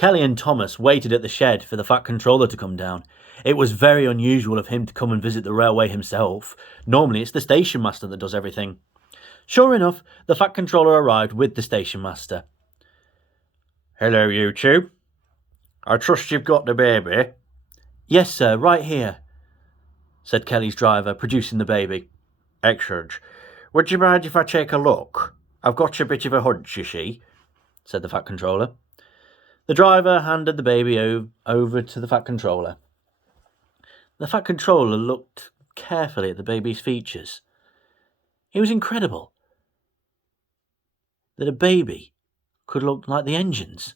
Kelly and Thomas waited at the shed for the Fat Controller to come down. It was very unusual of him to come and visit the railway himself. Normally it's the station master that does everything. Sure enough, the Fat Controller arrived with the station master. "Hello, you two. I trust you've got the baby." "Yes, sir, right here," said Kelly's driver, producing the baby. "Excellent. Would you mind if I take a look? I've got a bit of a hunch, you see," said the Fat Controller. The driver handed the baby over to the Fat Controller. The Fat Controller looked carefully at the baby's features. It was incredible that a baby could look like the engines.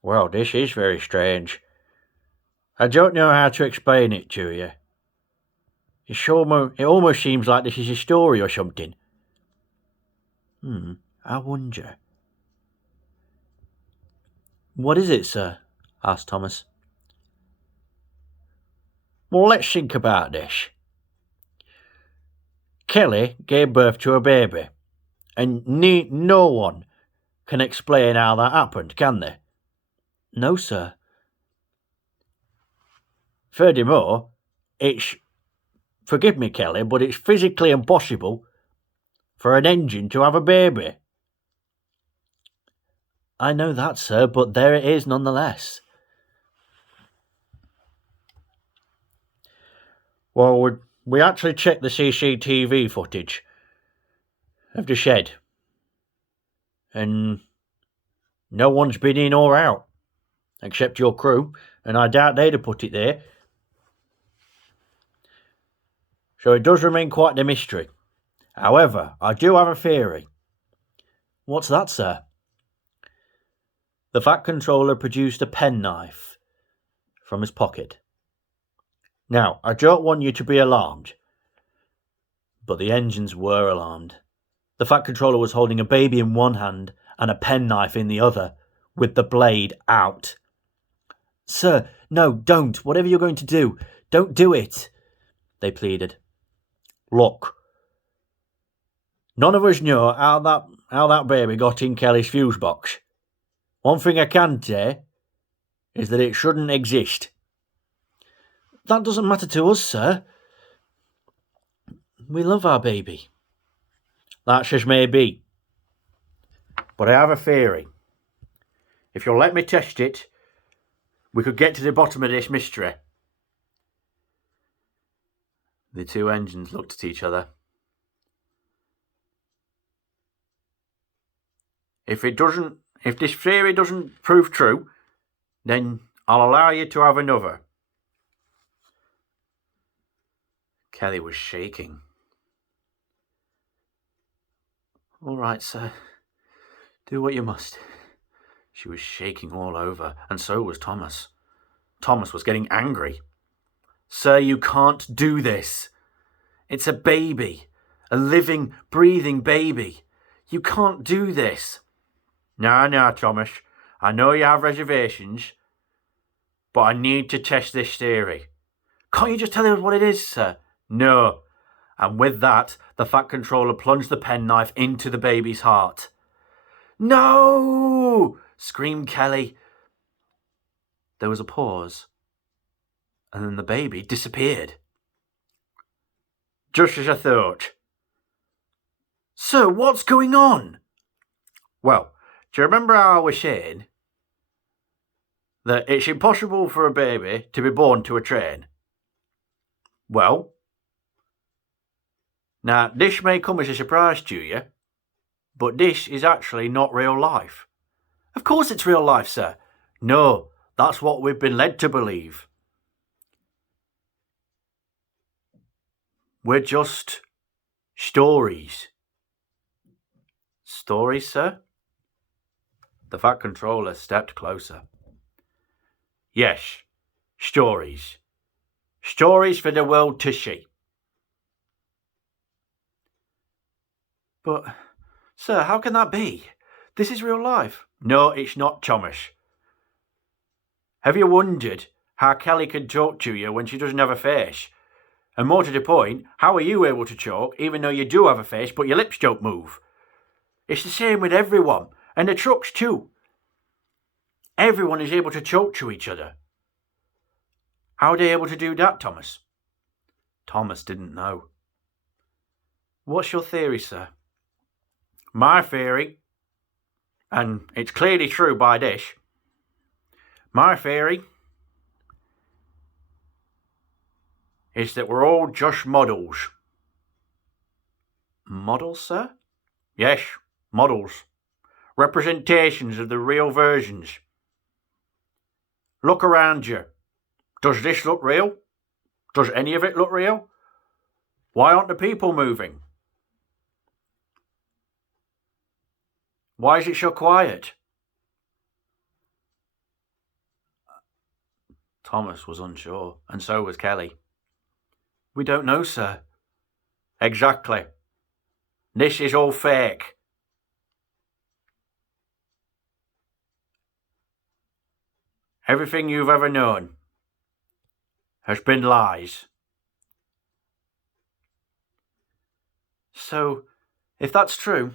"Well, this is very strange. I don't know how to explain it to you. It almost seems like this is a story or something." I wonder. "What is it, sir?" asked Thomas. "Well, let's think about this. Kelly gave birth to a baby, and no one can explain how that happened, can they?" "No, sir." "Furthermore, forgive me, Kelly, but it's physically impossible for an engine to have a baby." "I know that, sir, but there it is nonetheless." "Well, we actually checked the CCTV footage of the shed, and no one's been in or out, except your crew, and I doubt they'd have put it there. So it does remain quite the mystery. However, I do have a theory." "What's that, sir?" The Fat Controller produced a penknife from his pocket. "Now, I don't want you to be alarmed." But the engines were alarmed. The Fat Controller was holding a baby in one hand and a penknife in the other, with the blade out. "Sir, no, don't. Whatever you're going to do, don't do it," they pleaded. "Look, none of us know how that baby got in Kelly's fuse box. One thing I can say is that it shouldn't exist." "That doesn't matter to us, sir. We love our baby." "That's as may be. But I have a theory. If you'll let me test it, we could get to the bottom of this mystery." The two engines looked at each other. If this theory doesn't prove true, then I'll allow you to have another." Kelly was shaking. "All right, sir. Do what you must." She was shaking all over, and so was Thomas. Thomas was getting angry. "Sir, you can't do this. It's a baby, a living, breathing baby. You can't do this." No, Thomas. I know you have reservations, but I need to test this theory." "Can't you just tell us what it is, sir?" "No." And with that, the Fat Controller plunged the penknife into the baby's heart. "No!" screamed Kelly. There was a pause, and then the baby disappeared. "Just as I thought." "Sir, what's going on?" "Well, do you remember how I was saying that it's impossible for a baby to be born to a train? Well, now this may come as a surprise to you, but this is actually not real life." "Of course it's real life, sir." "No, that's what we've been led to believe. We're just stories." "Stories, sir?" The Fat Controller stepped closer. "Yes, stories. Stories for the world to see." "But, sir, how can that be? This is real life." "No, it's not, Thomas. Have you wondered how Kelly can talk to you when she doesn't have a face? And more to the point, how are you able to talk even though you do have a face but your lips don't move? It's the same with everyone, and the trucks too. Everyone is able to talk to each other. How are they able to do that, Thomas? Thomas didn't know. What's your theory, sir? My theory, and it's clearly true by this, my theory is that we're all just models. Models, sir? Yes, models. Representations of the real versions. Look around you. Does this look real? Does any of it look real? Why aren't the people moving? Why is it so quiet? Thomas was unsure, and so was Kelly. We don't know, sir. Exactly. This is all fake. Everything you've ever known has been lies. So, if that's true,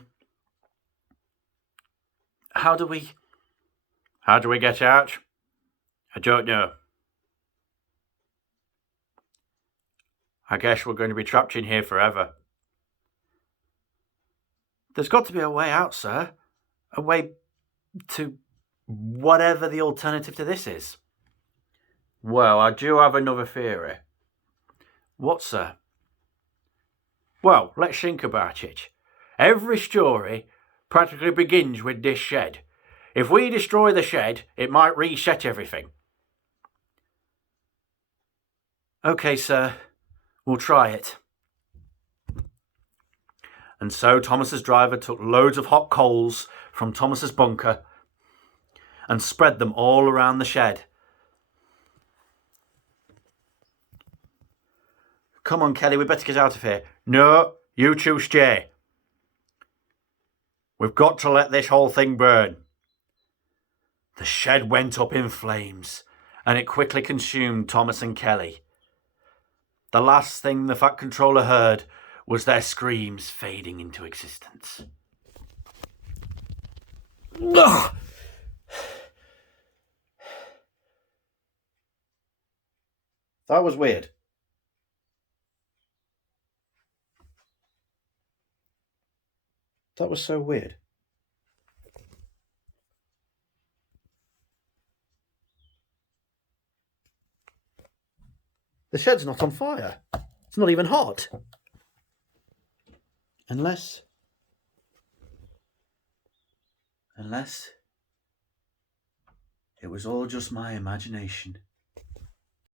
how do we get out? I don't know. I guess we're going to be trapped in here forever. There's got to be a way out, sir. A way to whatever the alternative to this is. Well, I do have another theory. What, sir? Well, let's think about it. Every story practically begins with this shed. If we destroy the shed, it might reset everything. Okay, sir. We'll try it. And so Thomas's driver took loads of hot coals from Thomas's bunker and spread them all around the shed. Come on, Kelly, we better get out of here. No, you two stay. We've got to let this whole thing burn. The shed went up in flames, and it quickly consumed Thomas and Kelly. The last thing the Fat Controller heard was their screams fading into existence. Ugh! That was weird. That was so weird. The shed's not on fire. It's not even hot. Unless it was all just my imagination.